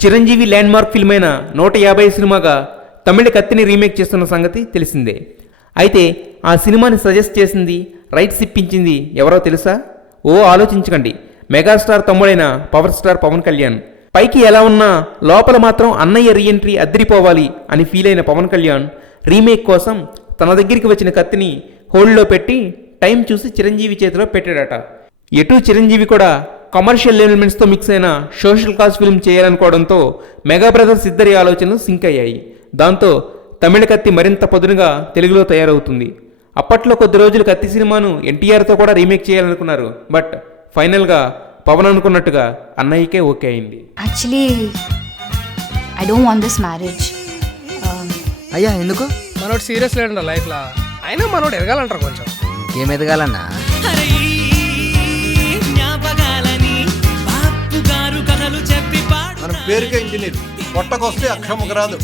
Chiranjeevi land mark film అయిన 150 సినిమాగా తమిళ కత్తిని రీమేక్ చేస్తున్న సంగతి తెలిసిందే. అయితే ఆ సినిమాని సజెస్ట్ చేసింది, రైట్స్ ఇప్పించింది ఎవరో తెలుసా? ఆలోచించకండి, మెగాస్టార్ తమ్ముడైన పవర్ స్టార్ పవన్ కళ్యాణ్. పైకి ఎలా ఉన్నా లోపల మాత్రం అన్నయ్య రీఎంట్రీ అద్దరిపోవాలి అని ఫీల్ అయిన పవన్ కళ్యాణ్ రీమేక్ కోసం తన దగ్గరికి వచ్చిన కత్తిని హోల్డ్లో పెట్టి టైం చూసి చిరంజీవి చేతిలో పెట్టాడట. ఎటు చిరంజీవి కూడా కమర్షియల్ ఎలిమెంట్స్తో మిక్స్ అయిన సోషల్ కాజ్ ఫిల్మ్ చేయాలనుకోవడంతో మెగా బ్రదర్స్ ఇద్దరి ఆలోచనలు సింక్ అయ్యాయి. దాంతో తమిళ కత్తి మరింత పదునుగా తెలుగులో తయారవుతుంది. అప్పట్లో కొద్ది రోజులు కత్తి సినిమాను ఎన్టీఆర్తో కూడా రీమేక్ చేయాలనుకున్నారు. బట్ ఫైనల్గా పవన్ అనుకున్నట్టుగా అన్నయ్యకే ఓకే అయింది. Actually I don't want this marriage. అయ్యా ఎందుకు? మనోడు సీరియస్ లేడు లైఫ్లో, అయినా మనోడు ఎదగాలంటారు కొంచెం. ఏం ఎదగాలన్నా? మనం పేరుకే ఇంజనీర్, పొట్టకొస్తే అక్షరముకు రాదు.